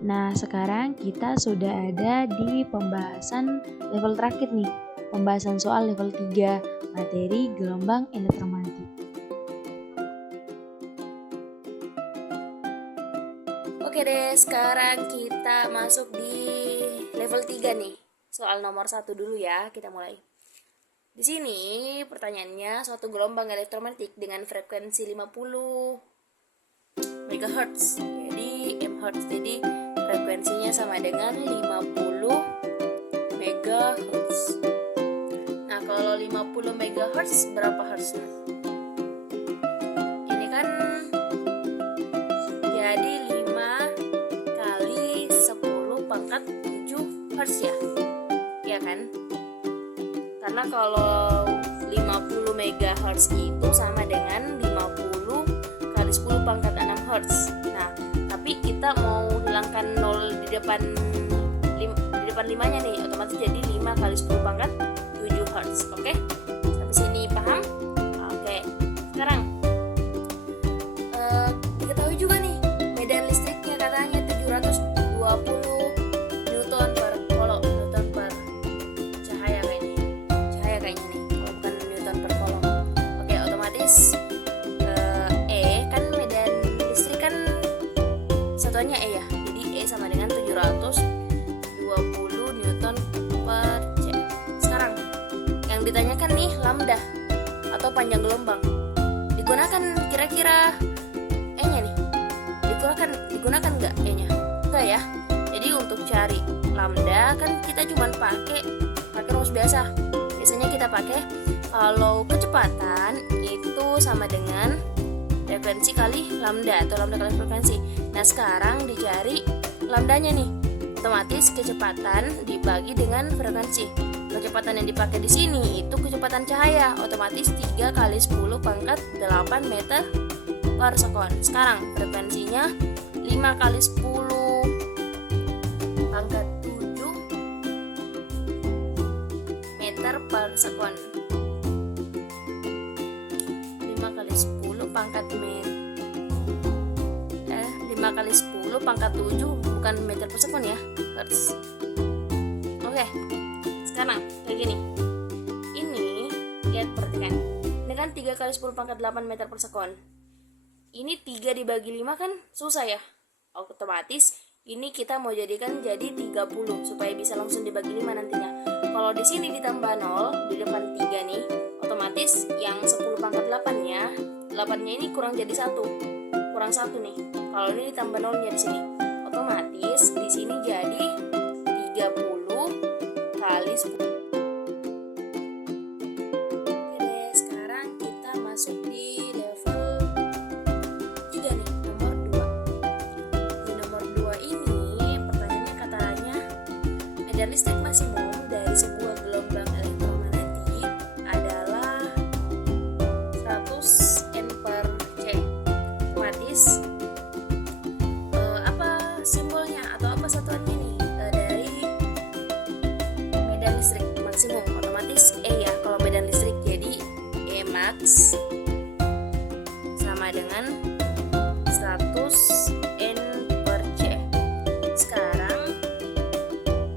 Nah, sekarang kita sudah ada di pembahasan level terakhir nih. Pembahasan soal level 3, materi gelombang elektromagnetik. Oke deh, sekarang kita masuk di level 3 nih. Soal nomor 1 dulu ya, kita mulai. Di sini pertanyaannya, suatu gelombang elektromagnetik dengan frekuensi 50 MHz. Jadi MHz. Jadi frekuensinya sama dengan 50 MHz. Nah, kalau 50 MHz berapa hertznya? Ini kan jadi 5 kali 10 pangkat 7 hertz ya. Iya kan? Karena kalau 50 MHz itu sama dengan 50 kali 10 pangkat 6 hertz. Nah, tapi kita mau hilangkan 0 di depan 5-nya nih, otomatis jadi 5 kali 10 pangkat 7 hertz. Oke? Sampai sini paham? Oke. Sekarang diketahui juga nih medan listriknya katanya 720 Newton per Coulomb. Newton per cahaya kayaknya nih, kalau bukan Newton per Coulomb. Oke, otomatis kan medan listrik kan satuannya E ya, jadi E sama dengan 720 Newton per C. Sekarang yang ditanyakan nih lambda atau panjang gelombang. Digunakan kira-kira E-nya nih, digunakan nggak E-nya? Enggak ya. Jadi untuk cari lambda kan kita cuma pakai rumus biasa. Biasanya kita pakai kalau kecepatan itu sama dengan frekuensi kali lambda atau lambda kali frekuensi. Nah, sekarang dicari lambdanya nih. Otomatis kecepatan dibagi dengan frekuensi. Kecepatan yang dipakai di sini itu kecepatan cahaya, otomatis 3 kali 10 pangkat 8 meter per sekon. Sekarang frekuensinya 5 kali 10 pangkat 7 meter per sekon. 5 kali 10 pangkat 5 kali 10 pangkat 7 bukan meter per sekon ya, hertz. Oke. Sekarang kayak gini. Ini lihat, perhatikan. Ini kan 3 kali 10 pangkat 8 meter per sekon. Ini 3 dibagi 5 kan susah ya. Otomatis ini kita mau jadikan jadi 30 supaya bisa langsung dibagi 5 nantinya. Kalau di sini ditambah 0 di depan 3 nih, otomatis yang 10 pangkat 8-nya ini kurang jadi 1. Kurang 1 nih. Kalau ini ditambah 0-nya di sini, otomatis di sini jadi 30 kali 10. Oke, sekarang kita masuk di level 3 nih, nomor 2. Di nomor 2 ini pertanyaannya katanya medan listrik maksimum dari sebuah gelombang elektromagnetik adalah 100 N per C. Otomatis apa simbolnya atau apa satuannya nih dari medan listrik maksimum? Otomatis E ya kalau medan listrik, jadi E max sama dengan 100 N per C. Sekarang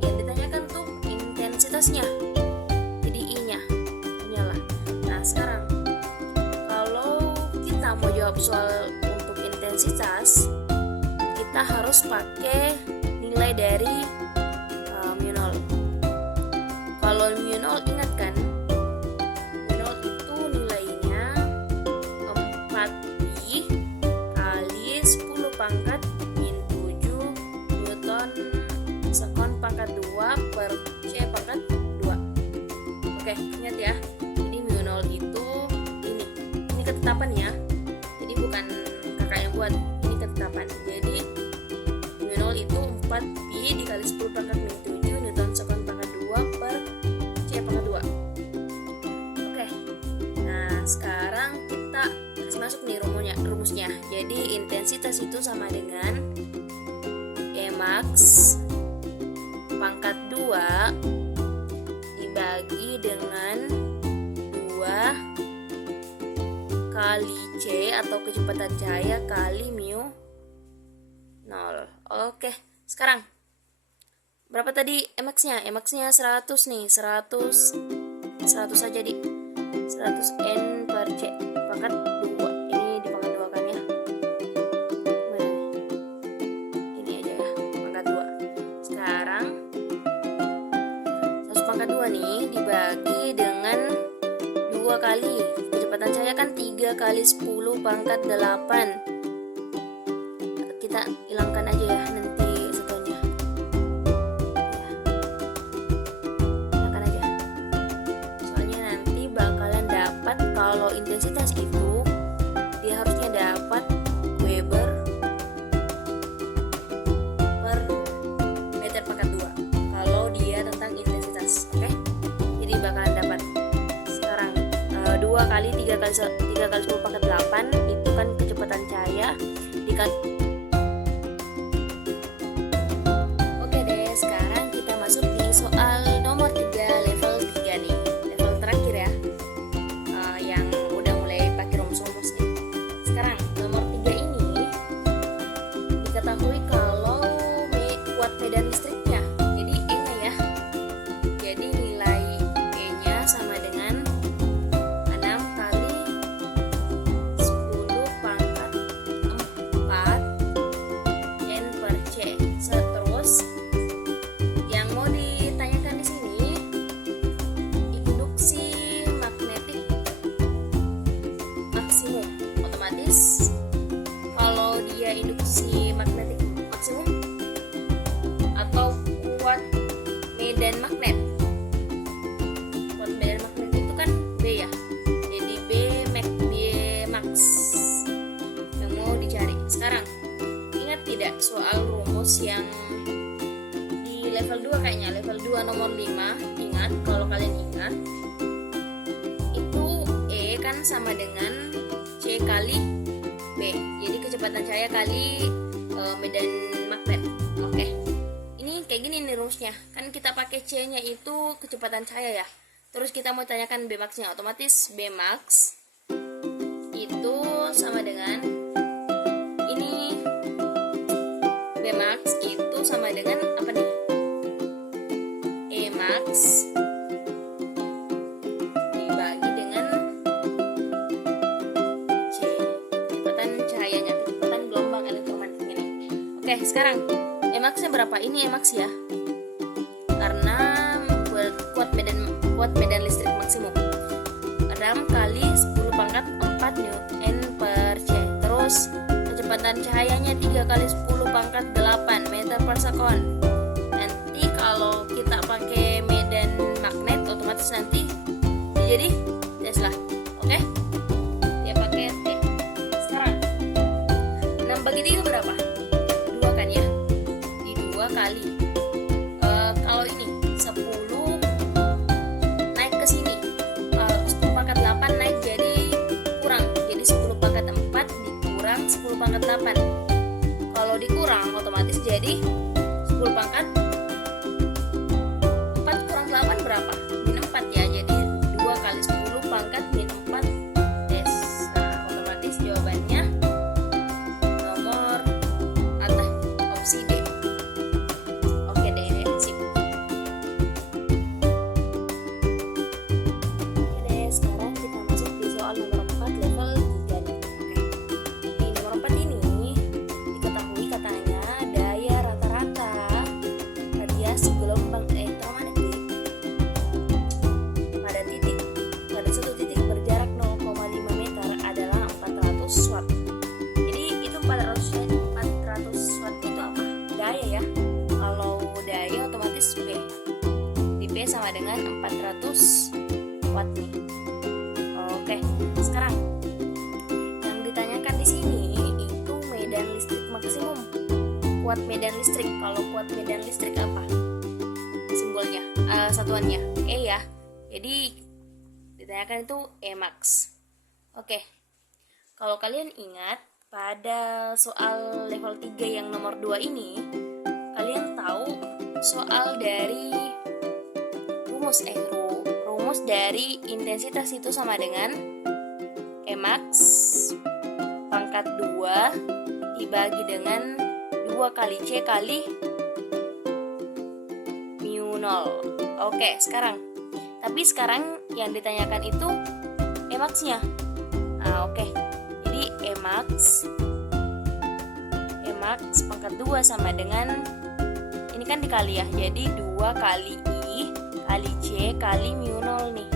yang ditanyakan tuh intensitasnya, jadi I-nya lah. Nah, sekarang kalau kita mau jawab soal untuk intensitas, kita harus pakai nilai dari mu0. Kalau mu0 ingat kan, mu0 itu nilainya 4pi kali 10 pangkat min 7 Newton sekon pangkat 2 per C pangkat 2. Oke, ingat ya. Jadi mu0 itu ini ketetapan ya. Jadi bukan kakak yang buat, ini ketetapan. Jadi mu0 itu 4pi dikali 10 pangkat min 7 Newton sekon pangkat 2 per C pangkat 2. Oke. Nah, sekarang kita masuk nih rumusnya. Jadi intensitas itu sama dengan E max pangkat 2 dibagi dengan 2 kali C atau kecepatan cahaya kali mu 0. Oke, Sekarang berapa tadi Emax-nya? Emax-nya 100 nih, 100 saja di 100 N per C pangkat 2. Ini dipangkat 2 kan ya. Ini aja ya, pangkat 2. Sekarang 100 pangkat 2 nih dibagi dengan 2 kali. Kecepatan cahaya kan 3 kali 10 pangkat 8. Kita hilangkan aja ya nanti satunya. Hilangkan aja. Soalnya nanti bakalan dapat kalau intensitas itu dia harusnya dapat Weber per meter pangkat 2 kalau dia tentang intensitas. Oke? Jadi bakalan dapat sekarang 2 kali 3 kali 10 pangkat 8 itu kan kecepatan cahaya dikali. Oke deh, sekarang kita masuk di soal nomor 3 level 3 nih, level terakhir ya, yang udah mulai pakai rumus-rumus nih. Sekarang nomor 3 ini diketahui kalau kuat medan listriknya, jadi E-nya ya. Jadi nilai E-nya sama dengan 6 kali 10 pangkat 4 N per C. Terus yang mau ditanyakan di sini induksi magnetik maksimum. Otomatis kalau dia induksi magnetik maksimum atau kuat medan magnet. Kuat medan magnet itu kan B ya. Jadi B max yang mau dicari. Sekarang ingat tidak soal rumus yang di level 2 kayaknya, level 2 nomor 5. Ingat, kalau kalian ingat itu E kan sama dengan C kali B. Jadi kecepatan cahaya kali medan magnet. Oke. Ini kayak gini nih rumusnya. Kan kita pakai C-nya itu kecepatan cahaya ya. Terus kita mau tanyakan B max-nya, otomatis B max itu sama dengan ini. B max itu sama dengan apa nih? E max dibagi dengan C, kecepatan cahayanya, kecepatan gelombang elektromagnetik ini. Oke, sekarang E max-nya berapa? Ini E max ya. Karena kuat medan listrik maksimum 6 kali 10 pangkat 4 N per C. Terus kecepatan cahayanya 3 kali 10 pangkat 8 meter per sekon. Nanti kalau kita pakai medan magnet otomatis nanti jadi Tesla. Oke? Dia pakai T. Sekarang 6 bagi 3 berapa? 2 kan ya? Di 2 kali. Kalau ini 10 naik ke sini. 10 pangkat 8 naik jadi kurang. Jadi 10 pangkat 4 dikurang 10 pangkat 8. Kalau dikurang otomatis jadi 10 pangkat 4 kurang 8 berapa? Min 4 ya. Jadi 2 kali 10 pangkat min 4 Tes. Nah, otomatis jawabannya nomor atas, opsi D. Oke deh, sip. Oke deh, sekarang kita masuk di soal nomor 4 level 3 nih. Oke. Di nomor 4 ini diketahui katanya daya rata-rata radiasi gelombang elektromagnetik pada satu titik berjarak 0,5 meter adalah 400 watt. Jadi itu 400 watt itu apa? Daya ya. Kalau daya otomatis B. Di B sama dengan 400 watt nih. Oke, sekarang yang ditanyakan di sini itu medan listrik maksimum. Kuat medan listrik. Kalau kuat medan listrik apa? Simbolnya, satuannya E ya. Jadi ditanyakan itu E max. Oke. Kalau kalian ingat pada soal level 3 yang nomor 2 ini, kalian tahu soal dari rumus dari intensitas itu sama dengan E max pangkat 2 dibagi dengan 2 kali C kali mu0. Oke, sekarang. Tapi sekarang yang ditanyakan itu Emax-nya. Nah, oke. Jadi Emax pangkat 2 sama dengan, ini kan dikali ya, jadi 2 kali I kali C kali mu0 nih.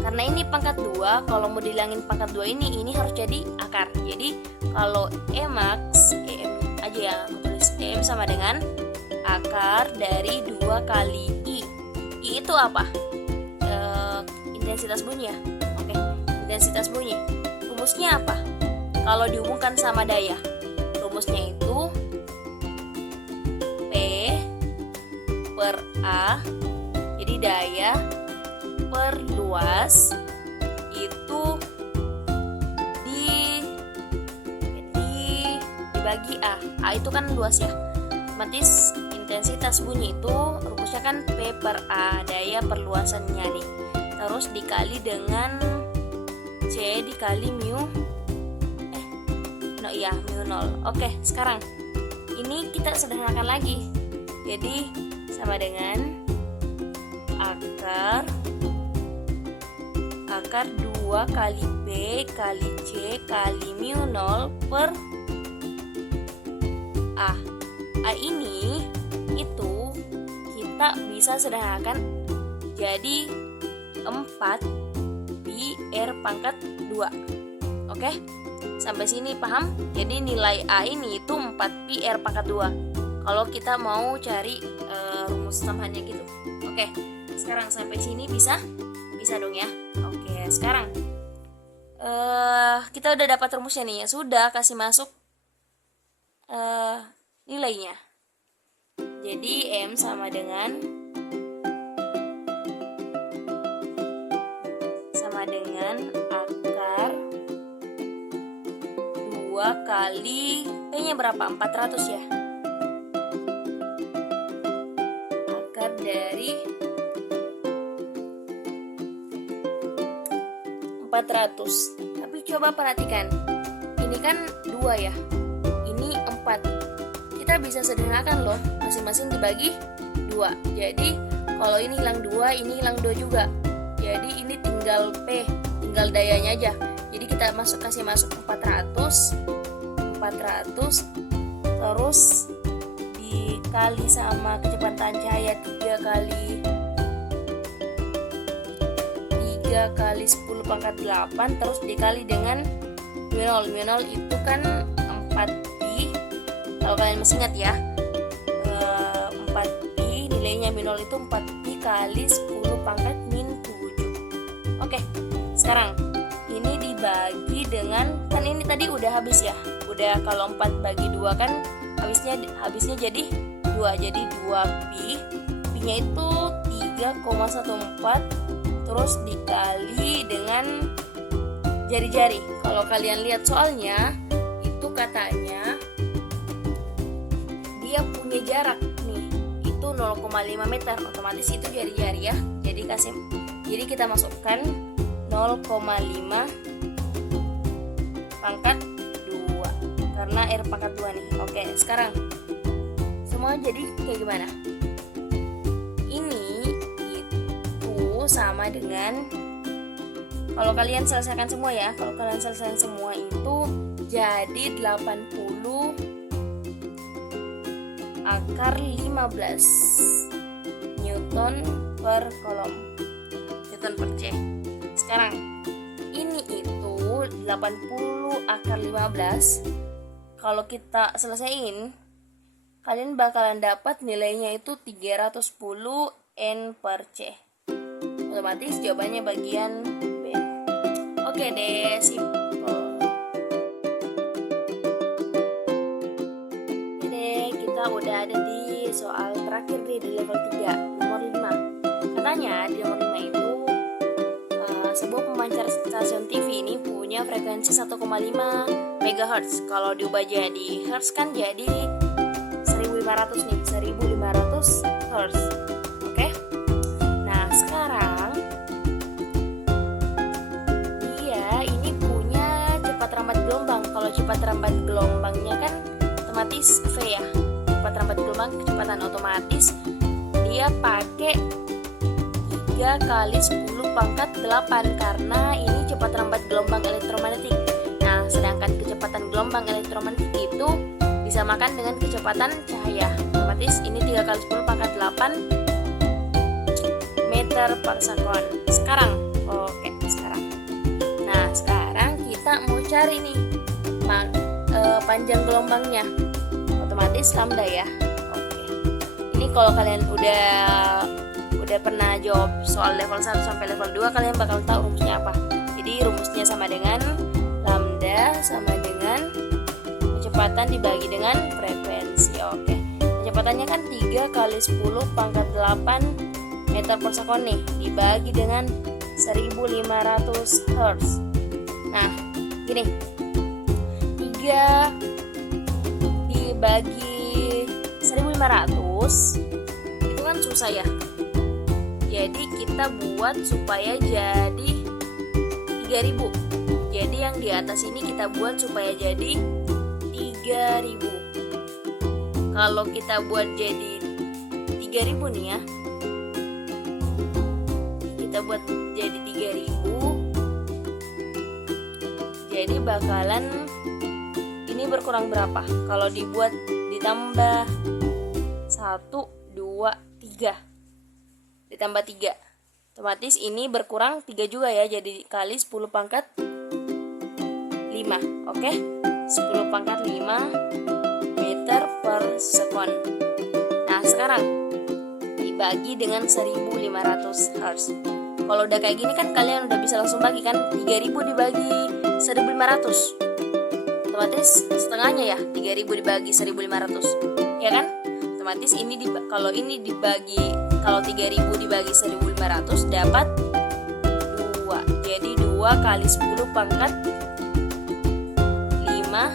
Karena ini pangkat 2, kalau mau dihilangin pangkat 2 ini harus jadi akar. Jadi kalau Emax, EM aja ya, aku tulis EM sama dengan akar dari 2 kali I. I itu apa? Intensitas bunyi ya. Oke, intensitas bunyi. Rumusnya apa? Kalau dihubungkan sama daya, rumusnya itu P per A. Jadi daya per luas itu dibagi A. A itu kan luas ya. Otomatis intensitas bunyi itu rumusnya kan P per A, daya perluasannya nih. Terus dikali dengan C dikali mu0. Oke, sekarang ini kita sederhanakan lagi. Jadi sama dengan akar 2 kali P kali C kali mu0 per A. A ini itu kita bisa sederhanakan jadi 4 pi R pangkat 2. Oke? Sampai sini paham? Jadi nilai A ini itu 4 pi R pangkat 2. Kalau kita mau cari rumus tambahannya gitu. Oke. Sekarang sampai sini bisa? Bisa dong ya. Oke, sekarang kita udah dapat rumusnya nih ya. Sudah kasih masuk nilainya. Jadi M sama dengan akar 2 kali P-nya berapa? 400 ya. Akar dari 400. Tapi coba perhatikan. Ini kan 2 ya. Ini 4. Kita bisa sederhanakan loh. Masing-masing dibagi 2. Jadi kalau ini hilang 2, ini hilang 2 juga. Jadi ini tinggal P, tinggal dayanya aja. Jadi kita kasih masuk 400 terus dikali sama kecepatan cahaya 3 kali 10 pangkat 8 terus dikali dengan mu0 itu kan 4 pi. Kalau kalian masih ingat ya, 4 pi nilainya mu0 itu 4 pi kali 10 pangkat min 7. Oke, sekarang ini dibagi dengan, kan ini tadi udah habis ya. Udah kalau 4 bagi 2 kan habisnya jadi 2. Jadi 2 pi. Pi-nya itu 3,14 terus dikali dengan jari-jari. Kalau kalian lihat soalnya itu katanya dia punya jarak nih. Itu 0,5 meter. Otomatis itu jari-jari ya. Jadi kita masukkan 0,5 pangkat 2 karena R pangkat 2 nih. Oke, sekarang semua jadi kayak gimana? Ini itu sama dengan, kalau kalian selesaikan semua ya, kalau kalian selesaikan semua itu jadi 80 akar 15 Newton per kolom, Newton per C. Sekarang ini itu 80 akar 15. Kalau kita selesaiin, kalian bakalan dapat nilainya itu 310 N per C. Otomatis jawabannya bagian B. Oke deh, simple. Oke deh, kita udah ada di soal terakhir nih di level 3, nomor 5. Katanya di nomor 5 itu sebuah pemancar stasiun TV ini punya frekuensi 1,5 MHz. Kalau diubah jadi Hz kan jadi 1500 nih, 1500 Hz. Oke. Nah, sekarang dia ini punya cepat rambat gelombang. Kalau cepat rambat gelombangnya kan otomatis V ya. Cepat rambat gelombang kecepatan otomatis dia pakai 3 kali 10 pangkat 8 karena ini cepat lambat gelombang elektromagnetik. Nah, sedangkan kecepatan gelombang elektromagnetik itu disamakan dengan kecepatan cahaya. Otomatis ini 3 kali 10 pangkat 8 meter per sekon. Sekarang, Nah, sekarang kita mau cari nih panjang gelombangnya. Otomatis lambda ya. Oke. Ini kalau kalian udah pernah jawab soal level 1 sampai level 2, kalian bakal tahu rumusnya apa. Jadi rumusnya sama dengan lambda sama dengan kecepatan dibagi dengan frekuensi. Oke. Kecepatannya kan 3 kali 10 pangkat 8 meter per sekon nih, dibagi dengan 1500 Hz. Nah, gini. 3 dibagi 1500 itu kan susah ya. Jadi kita buat supaya jadi 3000. Jadi yang di atas ini kita buat supaya jadi 3000. Kalau kita buat jadi 3000 nih ya, kita buat jadi 3000, jadi bakalan ini berkurang berapa? Kalau dibuat ditambah 1, 2, 3 ditambah 3, otomatis ini berkurang 3 juga ya, jadi kali 10 pangkat 5. Oke, 10 pangkat 5 meter per sekon. Nah, sekarang dibagi dengan 1500 Hz. Kalau udah kayak gini kan kalian udah bisa langsung bagi kan, 3000 dibagi 1500 otomatis setengahnya ya, 3000 dibagi 1500 ya kan, otomatis ini kalau 3000 dibagi 1500 dapat 2, jadi 2 kali 10 pangkat 5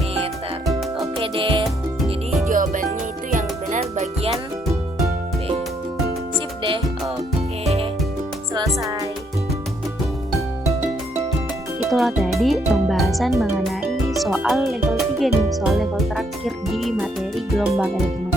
meter. Oke deh, jadi jawabannya itu yang benar bagian B. Sip deh. Oke, selesai. Itulah tadi pembahasan mengenai soal level 3 nih, soal level terakhir di materi gelombang elektromagnetik.